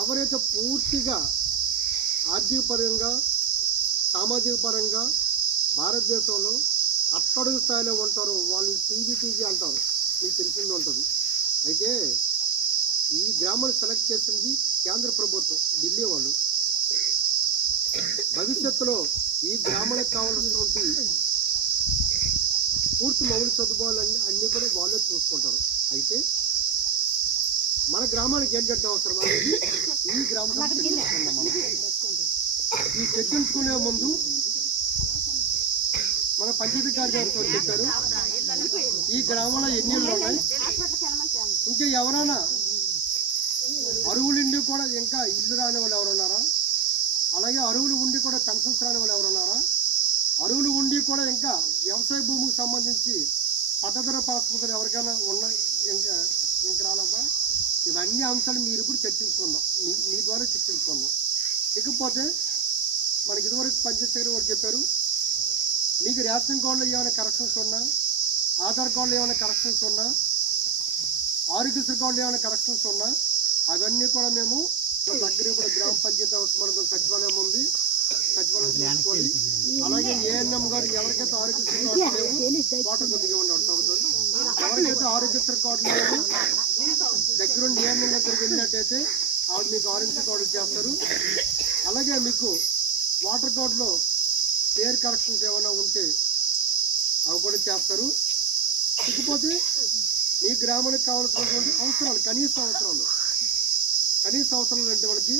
ఎవరైతే పూర్తిగా ఆర్థిక పరంగా సామాజిక పరంగా భారతదేశంలో అట్టడుగు స్థాయిలో ఉంటారో వాళ్ళని పీబీటీజీ అంటారు, మీకు తెలిసింది ఉంటుంది. అయితే ఈ గ్రామాన్ని సెలెక్ట్ చేసింది కేంద్ర ప్రభుత్వం, ఢిల్లీ వాళ్ళు. భవిష్యత్తులో ఈ గ్రామానికి కావాల్సినటువంటి పూర్తి మౌలిక సదుపాయాలన్నీ అన్నీ కూడా వాళ్ళే చూసుకుంటారు. అయితే మన గ్రామానికి ఏంటంటే అవసరం అనేది ఈ గ్రామంలో చర్చించుకున్నాం. మనం ఈ చర్చించుకునే ముందు మన పంచాయతీ కార్యదర్శి చెప్పారు ఈ గ్రామంలో ఎన్ని ఇళ్ళు ఉన్నాయి, ఇంకా ఎవరైనా అరువులు ఉండి కూడా ఇంకా ఇల్లు రాని వాళ్ళు ఎవరున్నారా, అలాగే అరువులు ఉండి కూడా పెన్షన్స్ రాని వాళ్ళు ఎవరున్నారా, అరువులు ఉండి కూడా ఇంకా వ్యవసాయ భూమికి సంబంధించి పట్టధర పాస్పుతులు ఎవరికైనా ఉన్నాయి ఇంకా రాలబ్బా. ఇవన్నీ అంశాలు మీరు ఇప్పుడు చర్చించుకుందాం, మీ ద్వారా చర్చించుకుందాం. ఇకపోతే మనకి ఇదివరకు పంచాయతీ సెక్రటరీ వాళ్ళు చెప్పారు మీకు రేషన్ కార్డులో ఏమైనా కరెక్షన్స్ ఉన్నా, ఆధార్ కార్డులో ఏమైనా కరెక్షన్స్ ఉన్నా, ఆరోగ్యశ్రీ కార్డులో ఏమైనా కరెక్షన్స్ ఉన్నా అవన్నీ కూడా మేము దగ్గర కూడా గ్రామ పంచాయతీ హౌస్ మనకు సచివాలయం ఉంది, సచివాలయం చూసుకోవాలి. అలాగే ఏఎన్ఎం గారు ఎవరికైతే ఆరోగ్యశ్రీ కార్డు లేవు వాటర్ కొద్దిగా ఉండవుతుంది, ఎవరికైతే ఆరోగ్యశ్రీ కార్డు లేవు దగ్గరుండి ఏఎన్ఎం దగ్గరికి వెళ్ళినట్టయితే వాళ్ళు మీకు ఆరోగ్యశ్రీ కార్డు చేస్తారు. అలాగే మీకు వాటర్ కార్డులో పేరు కరెక్షన్స్ ఏమైనా ఉంటే అవి కూడా చేస్తారు. ఇకపోతే మీ గ్రామానికి కావాల్సినటువంటి అవసరాలు కనీస అవసరాలు అంటే మనకి